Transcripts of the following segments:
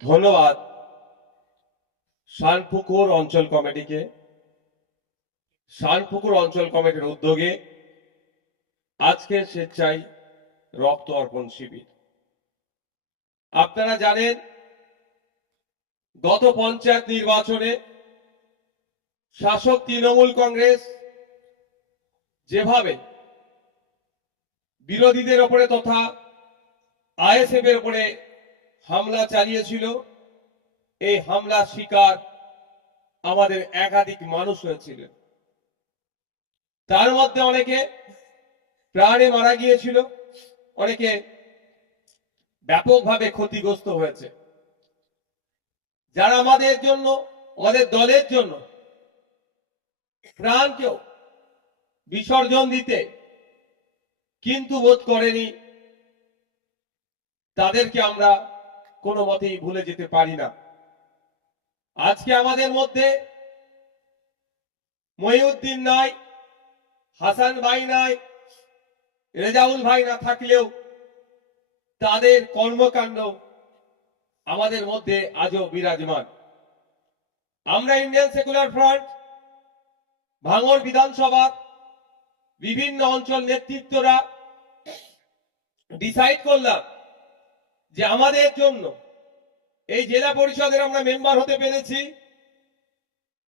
ধন্যবাদ শানপুকুর অঞ্চল কমিটিকে। শানপুকুর অঞ্চল কমিটির উদ্যোগে আজকে স্বেচ্ছায় রক্ত অর্পণ শিবির। আপনারা জানেন গত পঞ্চায়েত নির্বাচনে শাসক তৃণমূল কংগ্রেস যেভাবে বিরোধীদের উপরে তথা আইএসএফ এর উপরে হামলা চালিয়েছিল, এই হামলার শিকার আমাদের একাধিক মানুষ হয়েছিলেন। তার মধ্যে অনেকে প্রাণে মারা গিয়েছিল, অনেকে ব্যাপকভাবে ক্ষতিগ্রস্ত হয়েছে। যারা আমাদের জন্য, আমাদের দলের জন্য প্রাণকেও বিসর্জন দিতে কিন্তু বোধ করেনি, তাদেরকে আমরা কোনো মতেই ভুলে যেতে পারি না। আজকে আমাদের মধ্যে মহিউদ্দিন নাই, হাসান ভাই নাই, রেজাউল ভাই না থাকলেও তাদের কর্মকাণ্ড আমাদের মধ্যে আজও বিরাজমান। আমরা ইন্ডিয়ান সেকুলার ফ্রন্ট ভাঙড় বিধানসভার বিভিন্ন অঞ্চল নেতৃত্বরা ডিসাইড করলাম যে আমাদের জন্য এই জেলা পরিষদের আমরা মেম্বার হতে পেরেছি,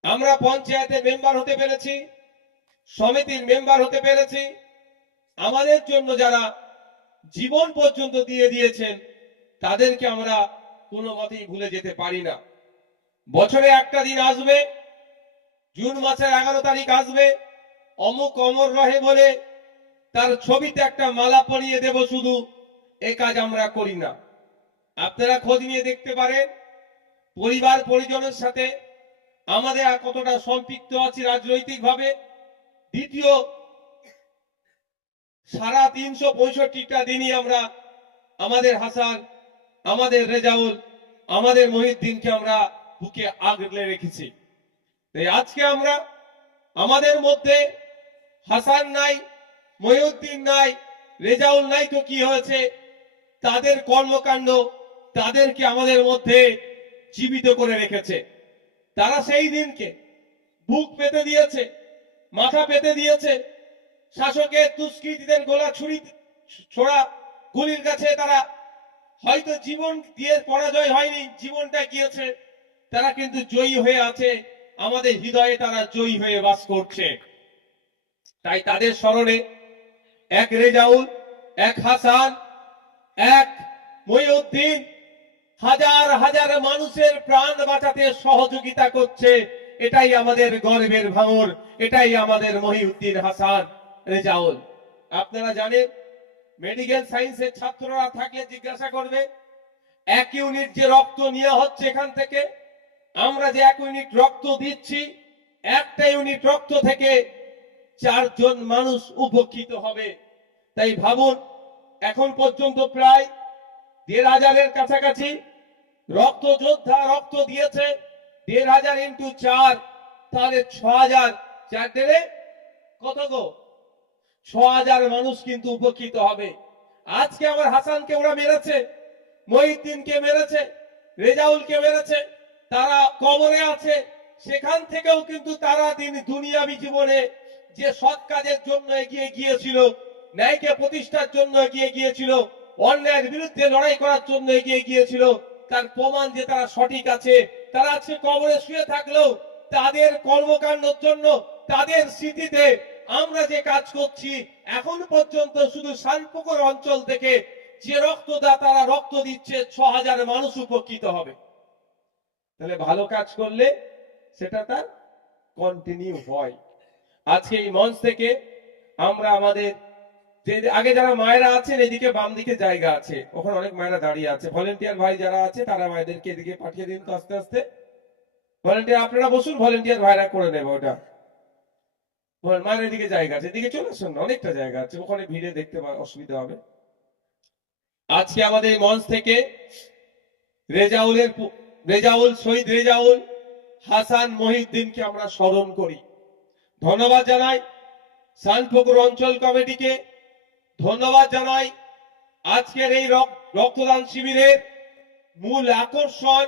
আমরা পঞ্চায়েতের মেম্বার হতে পেরেছি, সমিতির মেম্বার হতে পেরেছি। আমাদের জন্য যারা জীবন পর্যন্ত দিয়ে দিয়েছেন তাদেরকে আমরা কোনো মতেই ভুলে যেতে পারি না। বছরে একটা দিন আসবে, জুন মাসের 11 তারিখ আসবে, অমুক অমর রহে বলে তার ছবিতে একটা মালা পরিয়ে দেব, শুধু এই কাজ আমরা করি না। আপনারা খোঁজ নিয়ে দেখতে পারেন পরিবার পরিজনের সাথে আমাদের কতটা সম্পৃক্ত আছি রাজনৈতিকভাবে। দ্বিতীয়, সারা 365টা দিনই আমরা আমাদের হাসান, আমাদের রেজাউল, আমাদের মহিউদ্দিনকে আমরা বুকে আগলে রেখেছি। তাই আজকে আমরা আমাদের মধ্যে হাসান নাই, মহিউদ্দিন নাই, রেজাউল নাই তো কি হয়েছে, তাদের কর্মকাণ্ড তাদেরকে আমাদের মধ্যে জীবিত করে রেখেছে। তারা সেই দিনকে বুক পেতে দিয়েছে, মাথা পেতে দিয়েছে, শাসকের দুষ্কৃতীদের গোলা ছুরি ছোড়া গুলির কাছে তারা হয়তো জীবন দিয়ে পরাজয় হয়নি, জীবনটা গিয়েছে, তারা কিন্তু জয়ী হয়ে আছে, আমাদের হৃদয়ে তারা জয়ী হয়ে বাস করছে। তাই তাদের স্মরণে এক রেজাউল, এক হাসান, এক মহিউদ্দিন হাজার হাজার মানুষের প্রাণ বাঁচাতে সহযোগিতা করছে। এটাই আমাদের গর্বের ভাঙড়, এটাই আমাদের মহিউদ্দিন, হাসান, রেজাউল। আপনারা জানেন মেডিকেল সায়েন্সের ছাত্ররা থাকলে জিজ্ঞাসা করবে, 1 ইউনিট যে রক্ত নেওয়া হচ্ছে এখান থেকে, আমরা যে 1 ইউনিট রক্ত দিচ্ছি, একটা ইউনিট রক্ত থেকে 4 জন মানুষ উপকৃত হবে। তাই ভাবুন, এখন পর্যন্ত প্রায় 1,500-এর কাছাকাছি রক্ত যোদ্ধা রক্ত দিয়েছে। 1,500 ইন্টু 4, তাহলে 6,000, 4 টেনে কত গো, 6,000 মানুষ কিন্তু উপকৃত হবে। আজকে আমার হাসানকে ওরা মেরেছে, মহিউদ্দিনকে মেরেছে, রেজাউলকে মেরেছে, তারা কবরে আছে। সেখান থেকেও কিন্তু তারা দুনিয়াবি জীবনে যে সৎ কাজের জন্য এগিয়ে গিয়েছিল, ন্যায়কে প্রতিষ্ঠার জন্য এগিয়ে গিয়েছিল, অন্যায়ের বিরুদ্ধে লড়াই করার জন্য এগিয়ে গিয়েছিল, তার প্রমাণ যে তারা সঠিক আছে। তারা আজকে কবরে শুয়ে থাকলেও তাদের কর্মকাণ্ডের জন্য, তাদের স্মৃতিতে আমরা যে কাজ করছি, এখন পর্যন্ত শুধু শানপুকুর অঞ্চল থেকে যে রক্তদাতারা রক্ত দিচ্ছে, 6,000 মানুষ উপকৃত হবে। তাহলে ভালো কাজ করলে সেটা তার কন্টিনিউ হয়। আজকে এই মঞ্চ থেকে আমরা আমাদের যে আগে যারা মায়েরা আছেন, এদিকে বাম দিকে জায়গা আছে, ওখানে অনেক মায়েরা দাঁড়িয়ে আছে, ভলেন্টিয়ার ভাই যারা আছে তারা মায়েদেরকে এদিকে পাঠিয়ে দিন তো আস্তে আস্তে। ভলেন্টিয়ার আপনারা বসুন, ভলেন্টিয়ার ভাইরা করে নেবে ওটা। মায়ের এদিকে জায়গা আছে, এদিকে চলে আসুন, অনেকটা জায়গা আছে, ওখানে ভিড়ে দেখতে অসুবিধা হবে। আজকে আমাদের মঞ্চ থেকে রেজাউল, শহীদ রেজাউল, হাসান, মহিউদ্দিনকে আমরা স্মরণ করি। ধন্যবাদ জানাই শানপুকুর অঞ্চল কমিটিকে, ধন্যবাদ জানাই আজকের এই রক্তদান শিবিরের মূল আকর্ষণ,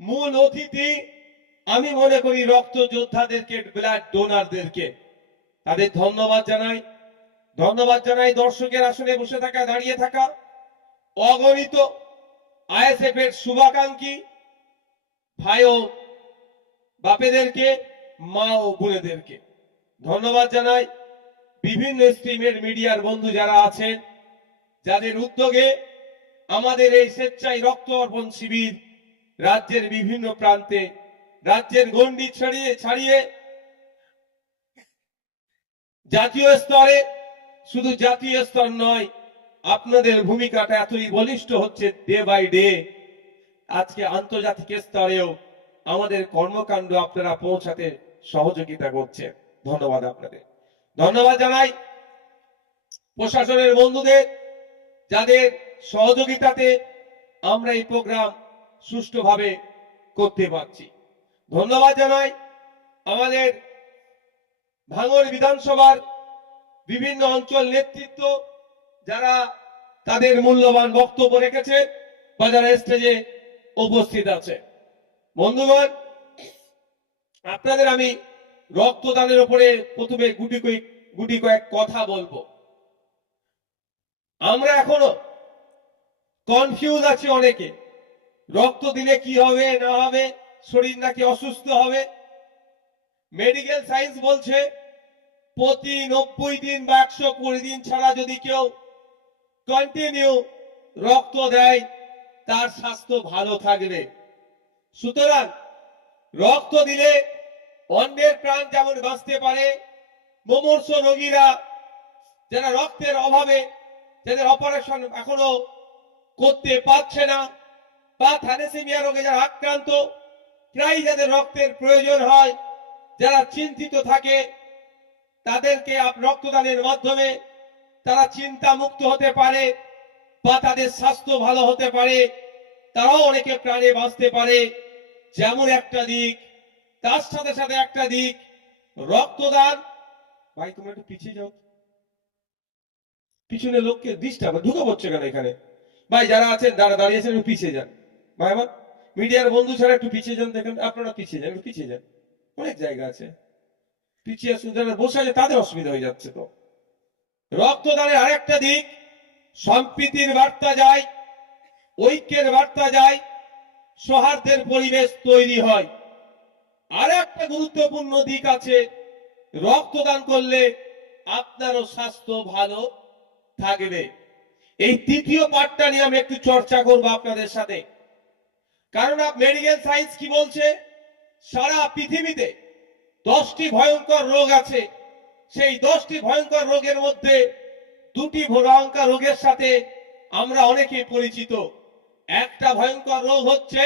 মূল অতিথি আমি মনে করি রক্ত যোদ্ধাদেরকে, ব্লাড ডোনারদেরকে। তাদের ধন্যবাদ জানাই। ধন্যবাদ জানাই দর্শকের আসনে বসে থাকা, দাঁড়িয়ে থাকা অগণিত আইএসএফ এর শুভাকাঙ্ক্ষী ভাই ও বাপেদেরকে, মা ও বোনেদেরকে ধন্যবাদ জানাই। বিভিন্ন স্ট্রিমের মিডিয়ার বন্ধু যারা আছেন, যাদের উদ্যোগে আমাদের এই স্বেচ্ছায় রক্ত অর্পণ শিবির রাজ্যের বিভিন্ন প্রান্তে, রাজ্যের গণ্ডি ছাড়িয়ে জাতীয় স্তরে, শুধু জাতীয় স্তর নয়, আপনাদের ভূমিকাটা এতই বলিষ্ঠ হচ্ছে ডে বাই ডে। আজকে আন্তর্জাতিক স্তরেও আমাদের কর্মকাণ্ড আপনারা পৌঁছাতে সহযোগিতা করছে। ধন্যবাদ আপনাদের। ধন্যবাদ জানাই প্রশাসনের বন্ধুদের, যাদের সহযোগিতাতে আমরা এই প্রোগ্রাম সুষ্ঠুভাবে করতে পারছি। ধন্যবাদ জানাই আমাদের ভাঙড় বিধানসভার বিভিন্ন অঞ্চল নেতৃত্ব, যারা তাদের মূল্যবান বক্তব্য রেখেছে বা যারা স্টেজে উপস্থিত আছে। বন্ধুগণ, আপনাদের আমি রক্তদানের উপরে প্রথমে গুটি কয়েক কথা বলবো। আমরা এখনো কনফিউজ আছি অনেকে, রক্ত দিলে কি হবে না হবে, শরীর নাকি অসুস্থ হবে। মেডিকেল সায়েন্স বলছে প্রতি 90 দিন বা 120 দিন ছাড়া যদি কেউ কন্টিনিউ রক্ত দেয়, তার স্বাস্থ্য ভালো থাকবে। সুতরাং রক্ত দিলে অন্যের প্রাণ যেমন বাঁচতে পারে, মুমূর্ষ রোগীরা যারা রক্তের অভাবে, যাদের অপারেশন এখনো করতে পারছে না, বা থ্যালাসেমিয়া রোগে যারা আক্রান্ত, প্রায় যাদের রক্তের প্রয়োজন হয়, যারা চিন্তিত থাকে, তাদেরকে রক্তদানের মাধ্যমে তারা চিন্তা মুক্ত হতে পারে বা তাদের স্বাস্থ্য ভালো হতে পারে, তারাও অনেকে প্রাণে বাঁচতে পারে। যেমন একটা দিক, তার সাথে সাথে একটা দিক রক্তদান। ভাই তোমরা একটু পিছিয়ে যাও, পিছনে লোককে ডিস্টার্ব, ঢুকে পড়ছে কেন এখানে? ভাই যারা আছেন, দাঁড়িয়েছেন, একটু পিছিয়ে যান। ভাই আমার মিডিয়ার বন্ধু ছাড়া একটু পিছিয়ে যান, দেখেন আপনারা পিছিয়ে যান, একটু পিছিয়ে যান, অনেক জায়গা আছে, পিছিয়ে আসুন। যারা বসে আছে তাদের অসুবিধা হয়ে যাচ্ছে। তো রক্তদানের আরেকটা দিক, সম্প্রীতির বার্তা যায়, ঐক্যের বার্তা যায়, সৌহার্দ্যের পরিবেশ তৈরি হয়। আর একটা গুরুত্বপূর্ণ দিক আছে, রক্তদান করলে আপনারও স্বাস্থ্য ভালো থাকবে। এই তৃতীয় পার্টটা নিয়ে আমি একটু চর্চা করবো আপনাদের সাথে। কারণ মেডিকেল সায়েন্স কি বলছে, সারা পৃথিবীতে 10টি ভয়ঙ্কর রোগ আছে। সেই 10টি ভয়ঙ্কর রোগের মধ্যে 2টি ভয়ঙ্কর রোগের সাথে আমরা অনেকে পরিচিত। একটা ভয়ঙ্কর রোগ হচ্ছে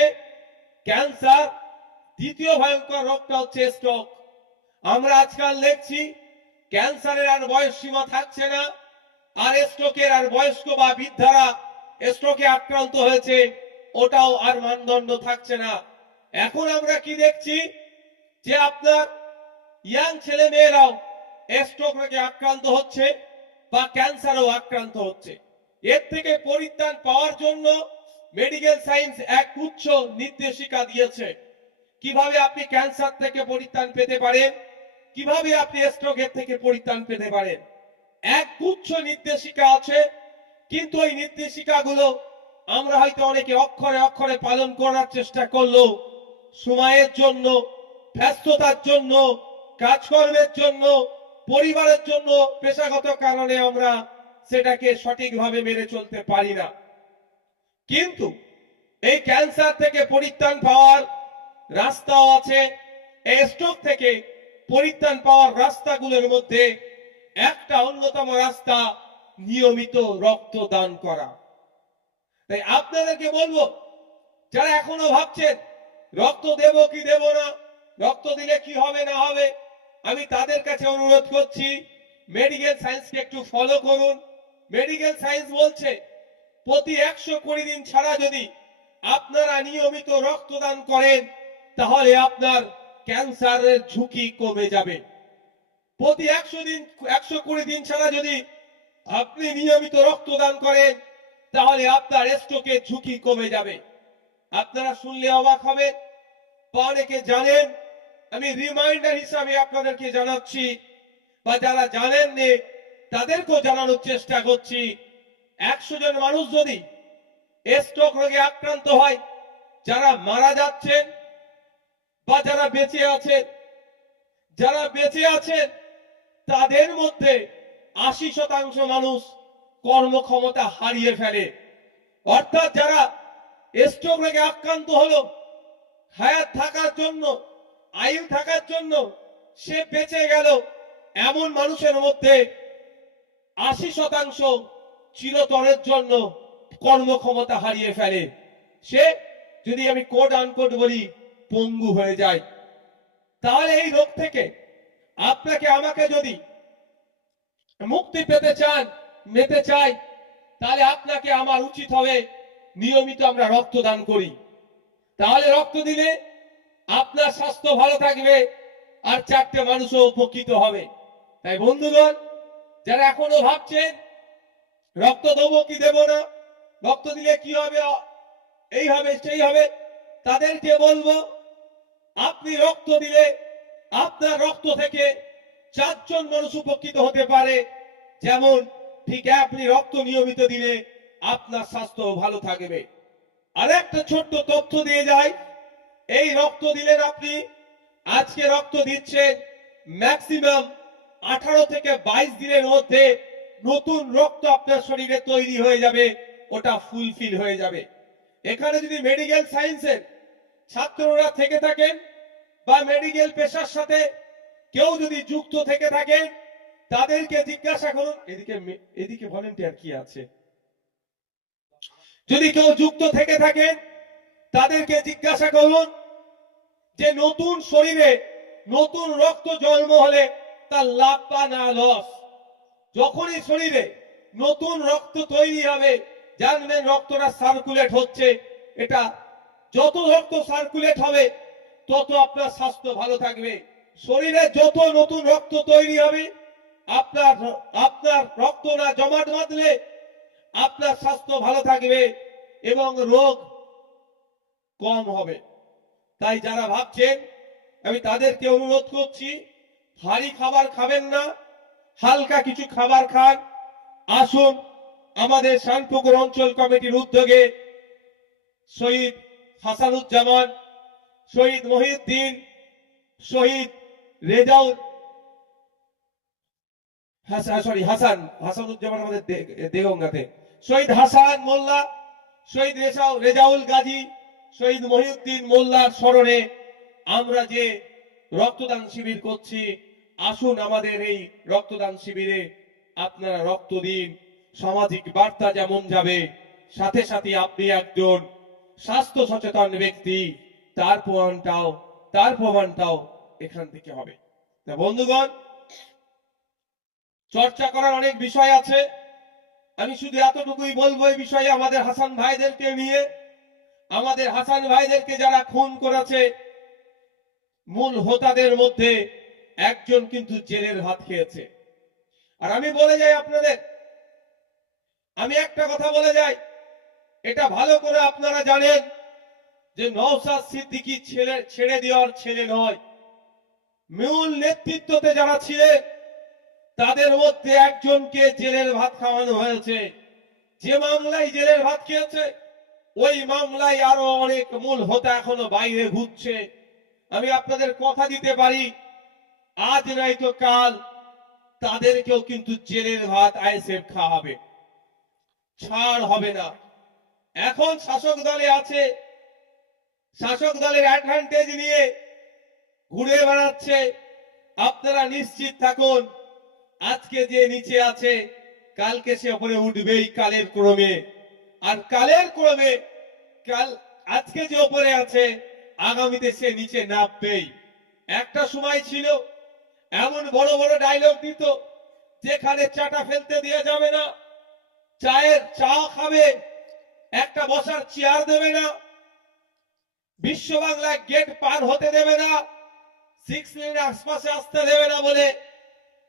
ক্যান্সার, দ্বিতীয় ভয়ঙ্কর রোগটা হচ্ছে স্ট্রোক। আমরা আজকাল দেখছি ক্যান্সারের আর বয়স সীমা থাকছে না, আর স্ট্রোকের আর বয়স্ক বা বৃদ্ধারা স্ট্রোকে আক্রান্ত হয়েছে, ওটাও আর মানদণ্ড থাকছে না। এখন আমরা কি দেখছি, যে আপনার ইয়াং ছেলে মেয়েরাও স্ট্রোক রোগে আক্রান্ত হচ্ছে বা ক্যান্সারও আক্রান্ত হচ্ছে। এর থেকে পরিত্রাণ পাওয়ার জন্য মেডিকেল সায়েন্স এক উচ্চ নির্দেশিকা দিয়েছে, কিভাবে আপনি ক্যান্সার থেকে পরিত্রাণ পেতে পারেন, কিভাবে আপনি স্ট্রোকের থেকে পরিত্রাণ পেতে পারেন। এক উচ্চ নির্দেশিকা আছে, কিন্তু ওই নির্দেশিকাগুলো আমরা হয়তো অনেকে অক্ষরে অক্ষরে পালন করার চেষ্টা করলেও সময়ের জন্য, ব্যস্ততার জন্য, কাজকর্মের জন্য, পরিবারের জন্য, পেশাগত কারণে আমরা সেটাকে সঠিকভাবে মেনে চলতে পারি না। কিন্তু এই ক্যান্সার থেকে পরিত্রাণ পাওয়ার রাস্তাও আছে। এই স্ট্রোক থেকে পরিত্রাণ পাওয়ার রাস্তাগুলোর মধ্যে একটা অন্যতম রাস্তা নিয়মিত রক্তদান করা। তাই আপনাদেরকে বলবো, যারা এখনো ভাবছেন রক্ত দেব কি দেব না, রক্ত দিলে কি হবে না হবে, আমি তাদের কাছে অনুরোধ করছি, মেডিকেল সায়েন্সকে একটু ফলো করুন। মেডিকেল সায়েন্স বলছে প্রতি 120 দিন ছাড়া যদি আপনারা নিয়মিত রক্তদান করেন, তাহলে আপনার ক্যান্সারের ঝুঁকি কমে যাবে। প্রতি 120 দিন ছাড়া যদি আপনি নিয়মিত রক্তদান করেন, তাহলে আপনার স্ট্রোকের ঝুঁকি কমে যাবে। আপনারা শুনলে অবাক হবেন বা অনেকে জানেন, আমি রিমাইন্ডার হিসাবে আপনাদেরকে জানাচ্ছি, বা যারা জানেননি তাদেরকেও জানানোর চেষ্টা করছি। 100 জন মানুষ যদি স্ট্রোক রোগে আক্রান্ত হয়, যারা মারা যাচ্ছেন বা যারা বেঁচে আছেন তাদের মধ্যে 80% মানুষ কর্মক্ষমতা হারিয়ে ফেলে। অর্থাৎ যারা স্ট্রোক রোগে আক্রান্ত হলো, হায়াত থাকার জন্য, আয়ু থাকার জন্য সে বেঁচে গেল, এমন মানুষের মধ্যে 80% চিরতরের জন্য কর্মক্ষমতা হারিয়ে ফেলে। সে, যদি আমি কোড আনকোড বলি, পঙ্গু হয়ে যায়। তাহলে এই রোগ থেকে আপনাকে আমাকে যদি মুক্তি পেতে চাই, তাহলে আপনাকে আমার উচিত হবে নিয়মিত আমরা রক্তদান করি। তাহলে রক্ত দিলে আপনার স্বাস্থ্য ভালো থাকবে আর 4টে মানুষও উপকৃত হবে। তাই বন্ধুগণ, যারা এখনো ভাবছেন রক্ত দেবো কি দেব না, রক্ত দিলে কি হবে, এই হবে সেই হবে, তাদেরকে বলবো আপনি রক্ত দিলে আপনার রক্ত থেকে 4 জন মানুষ উপকৃত হতে পারে। যেমন ঠিক আপনি রক্ত নিয়মিত দিলে আপনার স্বাস্থ্য ভালো থাকবে। আর একটা ছোট্ট তথ্য দিয়ে যায়, এই রক্ত দিলেন আপনি, আজকে রক্ত দিচ্ছেন, ম্যাক্সিমাম 18 থেকে 22 দিনের মধ্যে নতুন রক্ত আপনার শরীরে তৈরি হয়ে যাবে, ওটা ফুলফিল হয়ে যাবে। এখানে যদি মেডিকেল সায়েন্সের ছাত্ররা থেকে থাকেন বা মেডিকেল পেশার সাথে কেউ যদি যুক্ত থেকে থাকেন, তাদেরকে জিজ্ঞাসা করুন, এদিকে ভলেন্টিয়ার কি আছে, যদি কেউ যুক্ত থেকে থাকেন তাদেরকে জিজ্ঞাসা করুন যে নতুন শরীরে নতুন রক্ত জন্ম হলে তার লাভ বা না লস। যখনই শরীরে নতুন রক্ত তৈরি হবে, জানবেন রক্তটা সার্কুলেট হচ্ছে। এটা যত রক্ত সার্কুলেট হবে তত আপনার স্বাস্থ্য ভালো থাকবে। শরীরে যত নতুন রক্ত তৈরি হবে, আপনার রক্ত না জমাট বাঁধলে আপনার স্বাস্থ্য ভালো থাকবে এবং রোগ কম হবে। তাই যারা ভাবছেন, আমি তাদেরকে অনুরোধ করছি, ভারী খাবার খাবেন না, হালকা কিছু খাবার খান। আসুন আমাদের শানপুকুর অঞ্চল কমিটির উদ্যোগে শহীদ হাসানুজ্জামান, শহীদ মহিউদ্দিন, শহীদ রেজাউল, হাসানুজ্জামান আমাদের দেগঙ্গাতে, শহীদ হাসান মোল্লা, শহীদ রেজাউল গাজী, শহীদ মহিউদ্দিন মোল্লার স্মরণে আমরা যে রক্তদান শিবির করছি, আসুন আমাদের এই রক্তদান শিবিরে আপনারা রক্ত দিন। সামাজিক বার্তা যেমন যাবে, সাথে সাথে আপনি একজন স্বাস্থ্য সচেতন ব্যক্তি, তার প্রমাণটাও এখান থেকে হবে। তা বন্ধুগণ, চর্চা করার অনেক বিষয় আছে, আমি শুধু এতটুকুই বলবো এই বিষয়ে আমাদের হাসান ভাইদেরকে নিয়ে। আমাদের হাসান ভাইদেরকে যারা খুন করেছে, মূল হোতাদের মধ্যে একজন কিন্তু জেলের ভাত খেয়েছে। আর আমি বলে যাই আপনাদের, আমি একটা কথা বলে যাই, এটা ভালো করে আপনারা জানেন যে নওশাদ সিদ্দিকী ছেড়ে দেওয়ার ছেলে নয়। মূল নেতৃত্বতে যারা ছিলেন তাদের মধ্যে একজনকে জেলের ভাত খাওয়ানো হয়েছে। যে মামলায় জেলের ভাত খেয়েছে, ওই মামলায় আরো অনেক মূল হোতা এখনো বাইরে ঘুরছে। আমি আপনাদের কথা দিতে পারি, আজ নয়তো কাল তাদেরকেও কিন্তু জেলের ভাত আইএসএফ খাওয়াবে, ছাড় হবে না। এখন শাসক দলে আছে, শাসক দলের অ্যাডভান্টেজ নিয়ে ঘুরে বেড়াচ্ছে। আপনারা নিশ্চিত থাকুন, আজকে যে নিচে আছে কালকে সে উপরে উঠবেই কালের ক্রমে। আর কালের ক্রমে আজকে যে উপরে আছে আগামীতে সে নিচে নামবেই। একটা সময় ছিল এমন বড় বড় ডায়লগ দিত, যেখানে চাটা ফেলতে দেওয়া যাবে না, চা খাবে, একটা বসার চেয়ার দেবে না, বিশ্ব বাংলায় গেট পার হতে দেবে না, 6 লেনের আশপাশে আসতে দেবে না বলে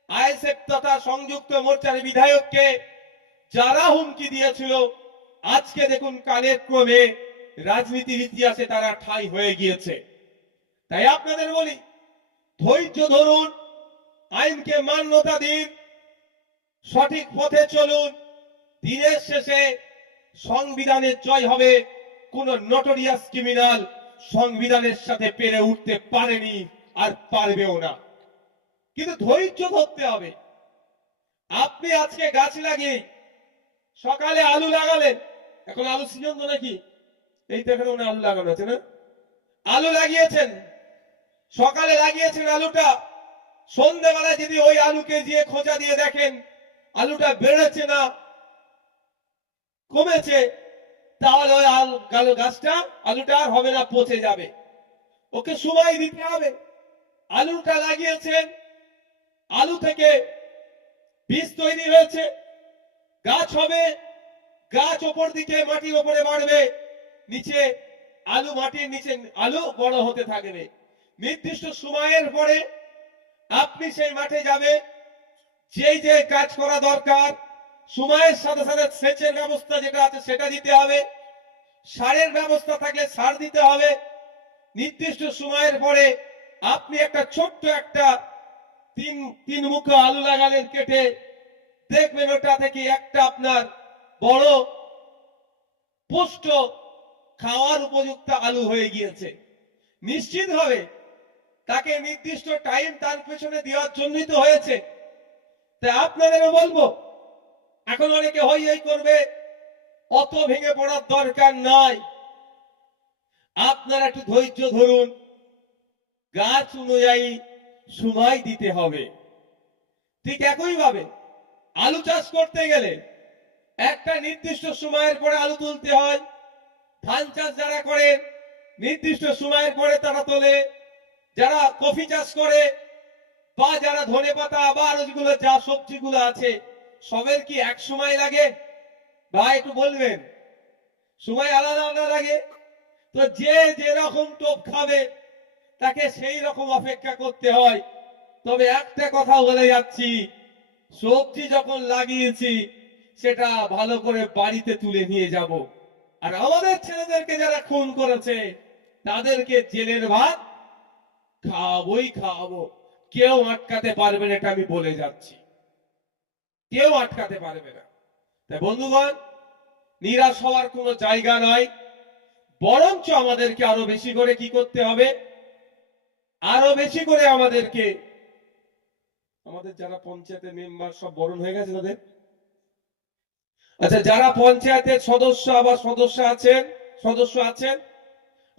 আইএসএফ তথা সংযুক্ত মোর্চার বিধায়ককে যারা হুমকি দিয়েছিল, আজকে দেখুন কালের ক্রমে রাজনীতির ইতিহাসে তারা ঠাঁই হয়ে গিয়েছে। তাই আপনাদের বলি, ধৈর্য ধরুন, আইনকে মান্যতা দিন, সঠিক পথে চলুন। দিনের শেষে সংবিধানের জয় হবে। কোন নটোরিয়াস ক্রিমিনাল সংবিধানের সাথে পেরে উঠতে পারেনি, আর পারবেও না। কিন্তু ধৈর্য ধরতে হবে। আপনি আজকে গাছ লাগিয়ে সকালে আলু লাগালেন, এখন আলু সিজন তো নাকি, এই তো এখানে আলু লাগানো আছে না, আলু লাগিয়েছেন, সকালে লাগিয়েছেন আলুটা, সন্ধ্যাবেলায় যদি ওই আলুকে দিয়ে খোঁচা দিয়ে দেখেন আলুটা বেড়েছে না কমেছে, তাহলে ওই গাছটা আলুটা আর হবে না, পচে যাবে। ওকে সময় দিতে হবে। আলুটা লাগিয়েছেন, আলু থেকে বীজ তৈরি হয়েছে, গাছ হবে, গাছ ওপর দিকে মাটির ওপরে বাড়বে, নিচে আলু, মাটির নিচে আলু বড় হতে থাকবে। নির্দিষ্ট সময়ের পরে আপনি সেই মাঠে যাবে, যেই যে কাজ করা দরকার, সময়ের সাথে সাথে সেচের ব্যবস্থা যেটা আছে সেটা দিতে হবে, সারের ব্যবস্থা থাকলে সার দিতে হবে। নির্দিষ্ট সময়ের পরে আপনি একটা ছোট্ট একটা তিন মুখ আলু লাগালেন কেটে, দেখবেন ওটা থেকে একটা আপনার বড় পুষ্ট খাওয়ার উপযুক্ত আলু হয়ে গিয়েছে। নিশ্চিতভাবে তাকে নির্দিষ্ট টাইম তার পেছনে দেওয়ার জন্যই তো হয়েছে। তাই আপনাদেরও বলবো, এখন অনেকে হই হই করবে, অত ভেঙে পড়ার দরকার নাই। আপনারা একটু ধৈর্য ধরুন, গাছ অনুযায়ী সময় দিতে হবে। ঠিক একইভাবে আলু চাষ করতে গেলে একটা নির্দিষ্ট সময়ের পরে আলু তুলতে হয়। ধান চাষ যারা করে নির্দিষ্ট সময়ের পরে তারা তোলে, যারা কফি চাষ করে বা যারা ধনেপাতা বা আরো যেগুলো যা সবজিগুলো আছে, সবের কি এক সময় লাগে? ভাই একটু বলবেন, সময় আলাদা আলাদা লাগে। তো যে যেরকম টোপ খাবে তাকে সেই রকম অপেক্ষা করতে হয়। তবে একটা কথা বলে যাচ্ছি, সবজি যখন লাগিয়েছি সেটা ভালো করে বাড়িতে তুলে নিয়ে যাব। আর আমাদের ছেলেদেরকে যারা খুন করেছে তাদেরকে জেলের ভাত খাওয়াবোই খাওয়াবো। কেউ আটকাতে পারবে না, এটা আমি বলে যাচ্ছি, কেউ আটকাতে পারবে না। তাই বন্ধুগণ, নিরাশ হওয়ার কোনো জায়গা নয়, বরঞ্চ আমাদেরকে আরো বেশি করে কি করতে হবে, আরো বেশি করে আমাদেরকে, আমাদের যারা পঞ্চায়েতের মেম্বার সব বরণ হয়ে গেছে তাদের, আচ্ছা যারা পঞ্চায়েতের সদস্য আবার সদস্য আছেন,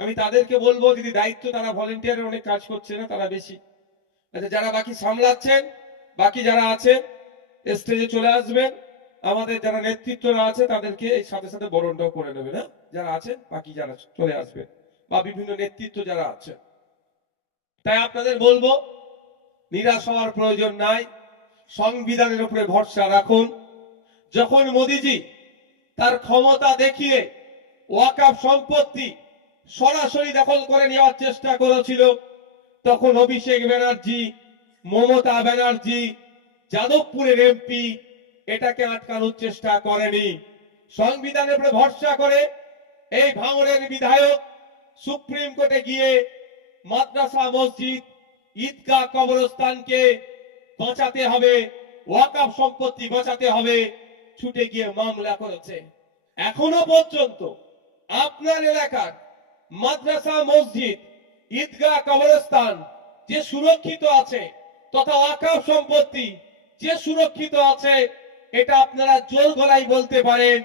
আমি তাদেরকে বলবো, যদি দায়িত্ব, তারা ভলেন্টিয়ারের অনেক কাজ করছে না, তারা বেশি। আচ্ছা যারা বাকি সামলাচ্ছেন, বাকি যারা আছে স্টেজে চলে আসবেন। আমাদের যারা নেতৃত্বরা আছে তাদেরকে এই সাথে সাথে বরণটাও করে নেবে না, যারা আছে বাকি যারা চলে আসবে, বা বিভিন্ন নেতৃত্ব যারা আছে। তাই আপনাদের বলবো, নিরাশ হওয়ার প্রয়োজন নাই, সংবিধানের উপরে ভরসা রাখুন। যখন মোদিজি তার ক্ষমতা দেখিয়ে ওয়াকফ সম্পত্তি সরাসরি দখল করে নেওয়ার চেষ্টা করেছিল, তখন অভিষেক ব্যানার্জি, মমতা ব্যানার্জি, যাদবপুরের এমপি এটাকে আটকানোর চেষ্টা করেনি। সংবিধানের উপরে ভরসা করে এই ভাঙড়ের বিধায়ক সুপ্রিম কোর্টে গিয়ে মাদ্রাসা, মসজিদ, ঈদগাহ, কবরস্থানকে বাঁচাতে হবে, ওয়াকফ সম্পত্তি বাঁচাতে হবে, ছুটে গিয়ে মামলা করেছে। এখনো পর্যন্ত আপনার এলাকার মাদ্রাসা, মসজিদ, ঈদগাহ, কবরস্থান যে সুরক্ষিত আছে, তথা ওয়াকফ সম্পত্তি যে সুরক্ষিত আছে, এটা আপনারা জোর গলায় বলতে পারেন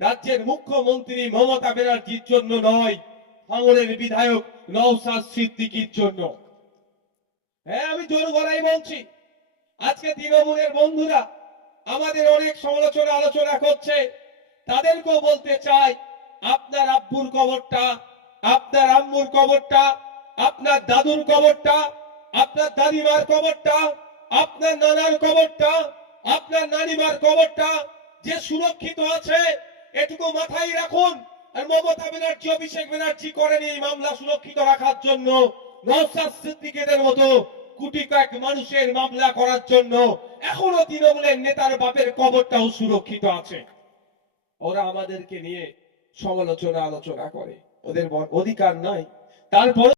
রাজ্যের মুখ্যমন্ত্রী মমতা ব্যানার্জির জন্য নয়, ভাঙড়ের বিধায়ক নওশাদ সিদ্দিকীর জন্য। হ্যাঁ, আমি জোর গলায় বলছি। আজকে তৃণমূলের বন্ধুরা আমাদের অনেক সমালোচনা আলোচনা করছে, তাদেরকেও বলতে চাই, আপনার আব্বুর কবরটা, আপনার আম্মুর কবরটা, আপনার দাদুর কবরটা, আপনার দাদিমার কবরটা, আপনার নানার কবরটা, আপনার নানিমার কবরটা যে সুরক্ষিত আছে, এটুকু মাথায় রাখুন। আর মমতা ব্যানার্জি, অভিষেক ব্যানার্জি করেনি এই মামলা সুরক্ষিত রাখার জন্য, নওশাদ সিদ্দিকীদের মতো কোটি কয়েক মানুষের মামলা করার জন্য। এখনো তৃণমূলের নেতার বাপের কবরটাও সুরক্ষিত আছে। ওরা আমাদেরকে নিয়ে সমালোচনা আলোচনা করে। ওদের অধিকার নাই, তারপর